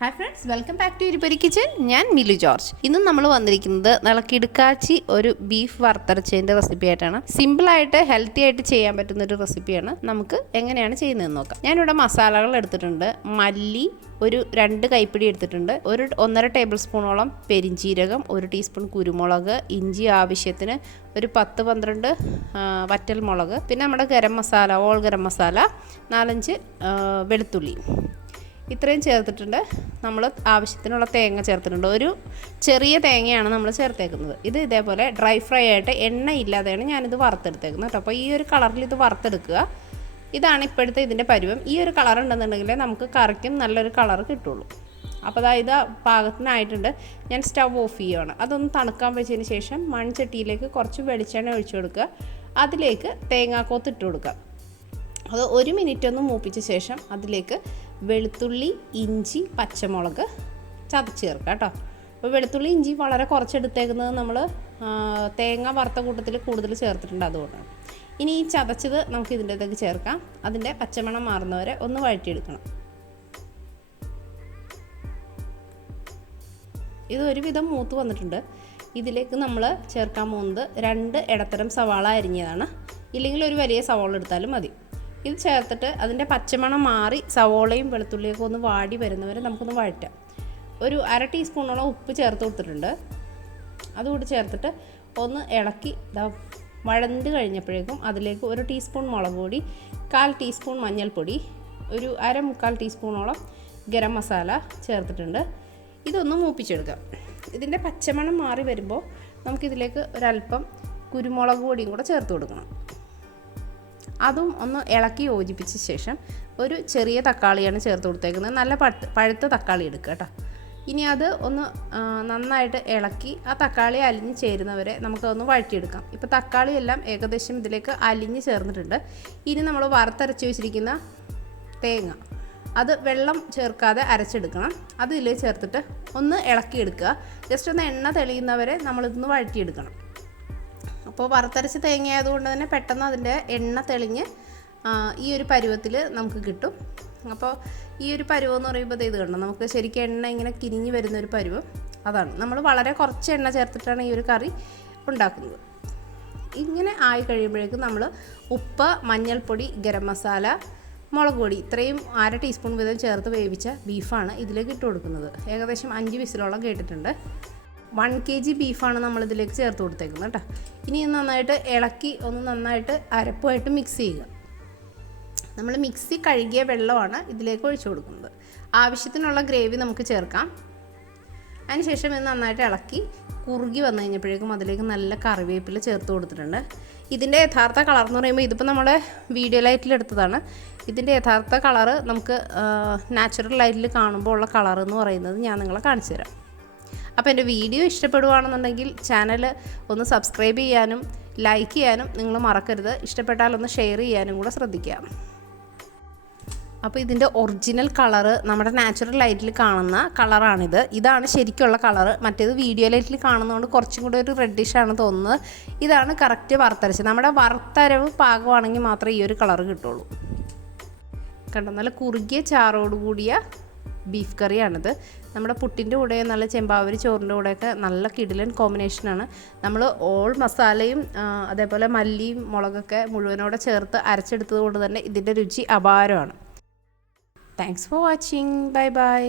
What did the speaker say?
Hi friends, welcome back to Erippori kitchen. ഞാൻ Milu George. ഇന്നും നമ്മൾ വന്നിരിക്കുന്നത് നല്ല കിടുക്കാച്ചി ഒരു ബീഫ് വറുത്തരച്ചതിൻ്റെ റെസിപ്പി ആയിട്ടാണ്. സിമ്പിളായിട്ട് ഹെൽത്തി ആയിട്ട് ചെയ്യാൻ പറ്റുന്ന ഒരു റെസിപ്പിയാണ്. നമുക്ക് എങ്ങനെയാണ് ചെയ്യുന്നതെന്ന് നോക്കാം. ഞാനിവിടെ മസാലകൾ എടുത്തിട്ടുണ്ട്. മല്ലി ഒരു 2 കൈപ്പിടി എടുത്തിട്ടുണ്ട്. 1.5 ടേബിൾ സ്പൂണോളം പെരിഞ്ചീരകം, 1 ടീസ്പൂൺ കുരുമുളക്, ഇഞ്ചി ആവശ്യത്തിന്, ഒരു 10-12 വറ്റൽ മുളക്, പിന്നെ നമ്മുടെ ഗരം മസാല, ഓൾ ഗരം മസാല, 4-5 വെളുത്തുള്ളി, ഇത്രയും ചേർത്തിട്ടുണ്ട്. നമ്മൾ ആവശ്യത്തിനുള്ള തേങ്ങ ചേർത്തിട്ടുണ്ട്. ഒരു ചെറിയ തേങ്ങയാണ് നമ്മൾ ചേർത്തേക്കുന്നത്. ഇത് ഇതേപോലെ ഡ്രൈ ഫ്രൈ ആയിട്ട് എണ്ണ ഇല്ലാതെയാണ് ഞാനിത് വറുത്തെടുത്തേക്കുന്നത് കേട്ടോ. അപ്പോൾ ഈ ഒരു കളറിൽ ഇത് വറുത്തെടുക്കുക. ഇതാണ് ഇപ്പോഴത്തെ ഇതിൻ്റെ പരുവം. ഈ ഒരു കളർ ഉണ്ടെന്നുണ്ടെങ്കിൽ നമുക്ക് കറിക്കും നല്ലൊരു കളർ കിട്ടുള്ളൂ. അപ്പോൾ അതായത് പാകത്തിനായിട്ടുണ്ട്. ഞാൻ സ്റ്റവ് ഓഫ് ചെയ്യുകയാണ്. അതൊന്ന് തണുക്കാൻ വെച്ചതിന് ശേഷം മൺചട്ടിയിലേക്ക് കുറച്ച് വെളിച്ചെണ്ണ ഒഴിച്ചു കൊടുക്കുക. അതിലേക്ക് തേങ്ങാക്കോത്ത് ഇട്ട് കൊടുക്കുക. അത് 1 മിനിറ്റ് ഒന്ന് മൂപ്പിച്ച ശേഷം അതിലേക്ക് വെളുത്തുള്ളി, ഇഞ്ചി, പച്ചമുളക് ചതച്ച് ചേർക്കുക കേട്ടോ. അപ്പോൾ വെളുത്തുള്ളി, ഇഞ്ചി വളരെ കുറച്ചെടുത്തേക്കുന്നത് നമ്മൾ തേങ്ങ വറുത്ത കൂട്ടത്തിൽ കൂടുതൽ ചേർത്തിട്ടുണ്ട്, അതുകൊണ്ടാണ്. ഇനി ഈ ചതച്ചത് നമുക്ക് ഇതിൻ്റെ അകത്തേക്ക് ചേർക്കാം. അതിൻ്റെ പച്ചമണം മാറുന്നവരെ ഒന്ന് വഴറ്റിയെടുക്കണം. ഇത് ഒരുവിധം മൂത്ത് വന്നിട്ടുണ്ട്. ഇതിലേക്ക് നമ്മൾ ചേർക്കാൻ പോകുന്നത് 2 ഇടത്തരം സവാള അരിഞ്ഞതാണ്. ഇല്ലെങ്കിൽ ഒരു വലിയ സവാള എടുത്താലും മതി. ഇത് ചേർത്തിട്ട് അതിൻ്റെ പച്ചമണം മാറി സവോളയും വെളുത്തുള്ളിയൊക്കെ ഒന്ന് വാടി വരുന്നവരെ നമുക്കൊന്ന് വഴറ്റാം. ഒരു 1/2 ടീസ്പൂണോളം ഉപ്പ് ചേർത്ത് കൊടുത്തിട്ടുണ്ട്. അതുകൂടി ചേർത്തിട്ട് ഒന്ന് ഇളക്കി വഴണ്ട് കഴിഞ്ഞപ്പോഴേക്കും അതിലേക്ക് 1 ടീസ്പൂൺ മുളക് പൊടി, 1/4 ടീസ്പൂൺ മഞ്ഞൾപ്പൊടി, ഒരു 1/4 ടീസ്പൂണോളം ഗരം മസാല ചേർത്തിട്ടുണ്ട്. ഇതൊന്ന് മൂപ്പിച്ചെടുക്കാം. ഇതിൻ്റെ പച്ചമണം മാറി വരുമ്പോൾ നമുക്കിതിലേക്ക് ഒരല്പം കുരുമുളക് പൊടിയും കൂടെ ചേർത്ത് കൊടുക്കണം. അതും ഒന്ന് ഇളക്കി യോജിപ്പിച്ച ശേഷം ഒരു ചെറിയ തക്കാളിയാണ് ചേർത്ത് കൊടുത്തേക്കുന്നത്. നല്ല പഴുത്ത തക്കാളി എടുക്കുക കേട്ടോ. ഇനി അത് ഒന്ന് നന്നായിട്ട് ഇളക്കി ആ തക്കാളി അലിഞ്ഞ് ചേരുന്നവരെ നമുക്കതൊന്ന് വഴറ്റിയെടുക്കാം. ഇപ്പോൾ തക്കാളിയെല്ലാം ഏകദേശം ഇതിലേക്ക് അലിഞ്ഞ് ചേർന്നിട്ടുണ്ട്. ഇനി നമ്മൾ വറുത്തരച്ച് വെച്ചിരിക്കുന്ന തേങ്ങ, അത് വെള്ളം ചേർക്കാതെ അരച്ചെടുക്കണം. അത് ഇതിൽ ചേർത്തിട്ട് ഒന്ന് ഇളക്കിയെടുക്കുക. ജസ്റ്റ് ഒന്ന് എണ്ണ തെളിയുന്നവരെ നമ്മളിതൊന്ന് വഴറ്റിയെടുക്കണം. അപ്പോൾ വറുത്തരച്ച് തേങ്ങ ആയതുകൊണ്ട് തന്നെ പെട്ടെന്ന് അതിൻ്റെ എണ്ണ തെളിഞ്ഞ് ഈ ഒരു പരുവത്തിൽ നമുക്ക് കിട്ടും. അപ്പോൾ ഈ ഒരു പരുവം എന്ന് പറയുമ്പോൾ ഇത് കണ്ടോ, നമുക്ക് ശരിക്കും എണ്ണ ഇങ്ങനെ കിരിഞ്ഞ് വരുന്നൊരു പരുവം, അതാണ്. നമ്മൾ വളരെ കുറച്ച് എണ്ണ ചേർത്തിട്ടാണ് ഈ ഒരു കറി ഉണ്ടാക്കുന്നത്. ഇങ്ങനെ ആയി കഴിയുമ്പോഴേക്കും നമ്മൾ ഉപ്പ്, മഞ്ഞൾപ്പൊടി, ഗരം മസാല, മുളക് പൊടി ഇത്രയും 1/2 ടീസ്പൂൺ വീതം ചേർത്ത് വേവിച്ച ബീഫാണ് ഇതിലേക്ക് ഇട്ട് കൊടുക്കുന്നത്. ഏകദേശം 5 വിസിലോളം കേട്ടിട്ടുണ്ട്. 1 kg ബീഫാണ് നമ്മളിതിലേക്ക് ചേർത്ത് കൊടുത്തേക്കുന്നത് കേട്ടോ. ഇനി നന്നായിട്ട് ഇളക്കി ഒന്ന് നന്നായിട്ട് അരപ്പുമായിട്ട് മിക്സ് ചെയ്യുക. നമ്മൾ മിക്സി കഴുകിയ വെള്ളമാണ് ഇതിലേക്ക് ഒഴിച്ചു കൊടുക്കുന്നത്. ആവശ്യത്തിനുള്ള ഗ്രേവി നമുക്ക് ചേർക്കാം. അതിനുശേഷം ഇത് നന്നായിട്ട് ഇളക്കി കുറുകി വന്നു കഴിഞ്ഞപ്പോഴേക്കും അതിലേക്ക് നല്ല കറിവേപ്പില ചേർത്ത് കൊടുത്തിട്ടുണ്ട്. ഇതിൻ്റെ യഥാർത്ഥ കളർ എന്ന് പറയുമ്പോൾ ഇതിപ്പോൾ നമ്മുടെ വീഡിയോ ലൈറ്റിൽ എടുത്തതാണ്. ഇതിൻ്റെ യഥാർത്ഥ കളറ് നമുക്ക് നാച്ചുറൽ ലൈറ്റിൽ കാണുമ്പോൾ ഉള്ള കളർ എന്ന് പറയുന്നത് ഞാൻ നിങ്ങളെ കാണിച്ചു തരാം. അപ്പോൾ എൻ്റെ വീഡിയോ ഇഷ്ടപ്പെടുകയാണെന്നുണ്ടെങ്കിൽ ചാനൽ ഒന്ന് സബ്സ്ക്രൈബ് ചെയ്യാനും ലൈക്ക് ചെയ്യാനും നിങ്ങൾ മറക്കരുത്. ഇഷ്ടപ്പെട്ടാലൊന്ന് ഷെയർ ചെയ്യാനും കൂടെ ശ്രദ്ധിക്കുക. അപ്പോൾ ഇതിൻ്റെ ഒറിജിനൽ കളറ് നമ്മുടെ നാച്ചുറൽ ലൈറ്റിൽ കാണുന്ന കളറാണിത്. ഇതാണ് ശരിക്കുള്ള കളറ്. മറ്റേത് വീഡിയോ ലൈറ്റിൽ കാണുന്നതുകൊണ്ട് കുറച്ചും കൂടെ ഒരു റെഡിഷാണ് തോന്നുന്നത്. ഇതാണ് കറക്റ്റ് വറുത്തരച്ച്. നമ്മുടെ വറുത്തരവ് പാകമാണെങ്കിൽ മാത്രമേ ഈ ഒരു കളറ് കിട്ടുള്ളൂ. കണ്ടോ, നല്ല കുറുകിയ ചാറോടുകൂടിയ ബീഫ് കറിയാണിത്. നമ്മുടെ പുട്ടിൻ്റെ കൂടെ, നല്ല ചെമ്പാവരി ചോറിൻ്റെ കൂടെയൊക്കെ നല്ല കിടിലൻ കോമ്പിനേഷനാണ്. നമ്മൾ ഓൾ മസാലയും അതേപോലെ മല്ലിയും മുളകൊക്കെ മുഴുവനോടെ ചേർത്ത് അരച്ചെടുത്തത് കൊണ്ട് തന്നെ ഇതിൻ്റെ രുചി അപാരമാണ്. Thanks for watching. Bye by.